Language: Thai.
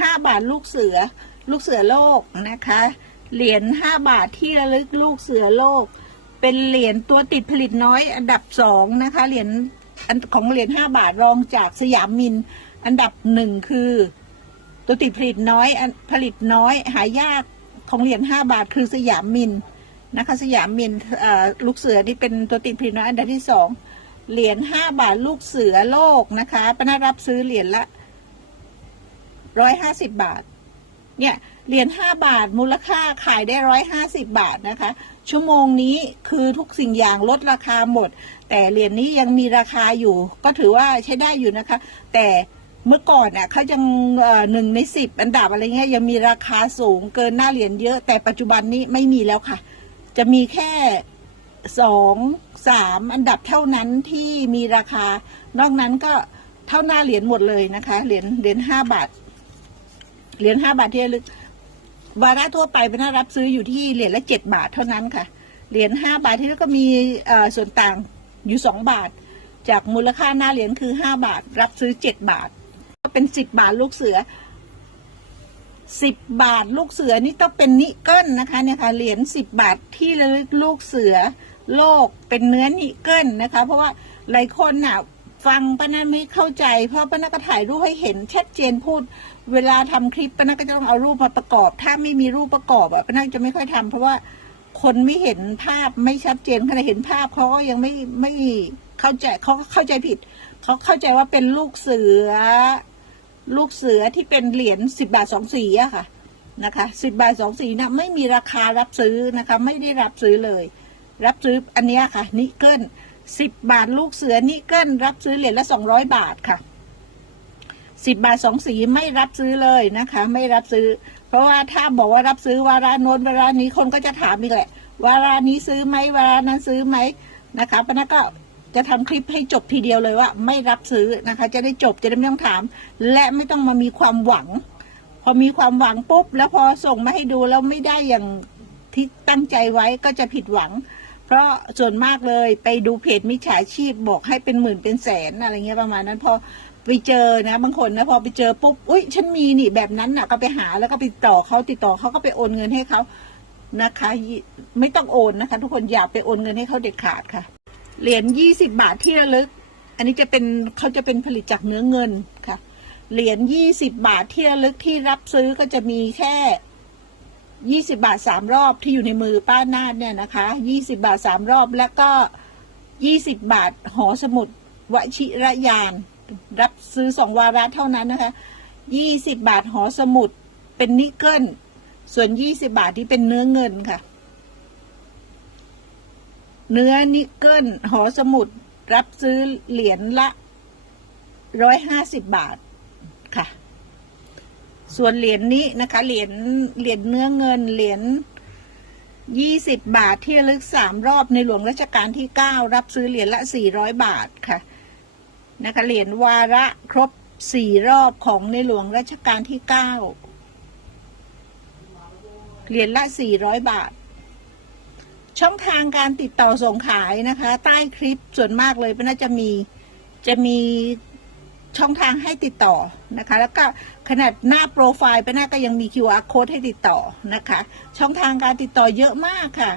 ห้าบาทลูกเสือ ลูกเสือโลกนะคะ เหรียญห้าบาทที่ระลึกลูกเสือโลก เป็นเหรียญตัวติดผลิตน้อยอันดับสองนะคะ เหรียญของเหรียญห้าบาทรองจากสยามมิน อันดับหนึ่งคือ ตัวติดผลิตน้อยผลิตน้อยหายากของเหรียญห้าบาทคือสยามมินนะคะสยามมินลูกเสือนี่เป็นตัวติดผลิตน้อยอันดับที่สองเหรียญห้าบาทลูกเสือโลกนะคะปนารับซื้อเหรียญละ ร้อยห้าสิบบาท เนี่ยเหรียญห้าบาทมูลค่าขายได้ร้อยห้าสิบบาทนะคะ ชั่วโมงนี้คือทุกสิ่งอย่างลดราคาหมด แต่เหรียญนี้ยังมีราคาอยู่ ก็ถือว่าใช้ได้อยู่นะคะ แต่เมื่อก่อนน่ะเขายังหนึ่งในสิบอันดับอะไรเงี้ยยังมีราคาสูงเกินหน้าเหรียญเยอะ แต่ปัจจุบันนี้ไม่มีแล้วค่ะ จะมีแค่สองสามอันดับเท่านั้นที่มีราคา นอกนั้นก็เท่าหน้าเหรียญหมดเลยนะคะ เหรียญเหรียญห้าบาท เหรียญห้าบาทที่ระลึก วาระทั่วไปเป็นน่ารับซื้ออยู่ที่เหรียญละเจ็ดบาทเท่านั้นค่ะ เหรียญห้าบาทที่แล้วก็มีส่วนต่างอยู่สองบาท จากมูลค่าหน้าเหรียญคือห้าบาท รับซื้อเจ็ดบาทก็เป็นสิบบาทลูกเสือสิบบาทลูกเสือนี่ต้องเป็นนิกเกิลนะคะเนี่ยค่ะเหรียญสิบบาทที่ระลึกลูกเสือโลกเป็นเนื้อนิกเกิลนะคะ เพราะว่าหลายคนน่ะ ฟังป้านันไม่เข้าใจ เพราะป้านันก็ถ่ายรูปให้เห็นชัดเจนพูด เวลาทำคลิปป้านันก็จะต้องเอารูปมาประกอบ ถ้าไม่มีรูปประกอบอะป้านันจะไม่ค่อยทำเพราะว่าคนไม่เห็นภาพไม่ชัดเจนขณะเห็นภาพเขาก็ยังไม่ไม่เข้าใจเขาเข้าใจผิดเขาเข้าใจว่าเป็นลูกเสือ ลูกเสือที่เป็นเหรียญสิบบาทสองสีอะค่ะนะคะสิบบาทสองสีนะไม่มีราคารับซื้อนะคะ ไม่ได้รับซื้อเลย รับซื้ออันเนี้ยค่ะนิกเกิล สิบบาทลูกเสือนิกเกิลรับซื้อเหรียญละสองร้อยบาทค่ะสิบบาทสองสีไม่รับซื้อเลยนะคะ ไม่รับซื้อ เพราะว่าถ้าบอกว่ารับซื้อวาระโน้นวาระนี้คนก็จะถามอีกแหละวาระนี้ซื้อไหมวาระนั้นซื้อไหมนะคะปนะก็จะทำคลิปให้จบทีเดียวเลยว่า ไม่รับซื้อนะคะ จะได้จบจะได้ไม่ต้องถาม และไม่ต้องมามีความหวัง พอมีความหวังปุ๊บ แล้วพอส่งมาให้ดูแล้วไม่ได้อย่างที่ตั้งใจไว้ก็จะผิดหวัง เพราะส่วนมากเลยไปดูเพจมิจฉาชีพบอกให้เป็นหมื่นเป็นแสนอะไรเงี้ยประมาณนั้นพอไปเจอนะบางคนนะพอไปเจอปุ๊บอุ้ยฉันมีนี่แบบนั้นน่ะก็ไปหาแล้วก็ไปต่อเขาติดต่อเขาก็ไปโอนเงินให้เขานะคะ ไม่ต้องโอนนะคะ ทุกคนอย่าไปโอนเงินให้เขาเด็ดขาดค่ะ เหรียญยี่สิบาทที่ระลึก อันนี้จะเป็นเขาจะเป็นผลิตจากเนื้อเงินค่ะ เหรียญยี่สิบาทที่ระลึกที่รับซื้อก็จะมีแค่ ยี่สิบาทสามรอบที่อยู่ในมือป้านาดเนี่ยนะคะยี่สิบาทสามรอบแล้วก็ยี่สิบาทหอสมุดวชิระยาน รับซื้อสองวาระเท่านั้นนะคะยี่สิบาทหอสมุดเป็นนิกเกิลส่วนยี่สิบาทที่เป็นเนื้อเงินค่ะ เนื้อนิกเกิลหอสมุดรับซื้อเหรียญละร้อยห้าสิบบาทค่ะ ส่วนเหรียญนี้นะคะ เหรียญเหรียญเนื้อเงินเหรียญยี่สิบบาทที่ลึกสามรอบในหลวงรัชกาลที่เก้ารับซื้อเหรียญละสี่ร้อยบาทค่ะนะคะเหรียญวาระครบสี่รอบของในหลวงรัชกาลที่เก้าเหรียญละสี่ร้อยบาท ช่องทางการติดต่อส่งขายนะคะ ใต้คลิปส่วนมากเลยมันน่าจะมีจะมี ช่องทางให้ติดต่อนะคะ แล้วก็ขนาดหน้าโปรไฟล์ไปหน้าก็ยังมี QR code ให้ติดต่อนะคะ ช่องทางการติดต่อเยอะมากค่ะ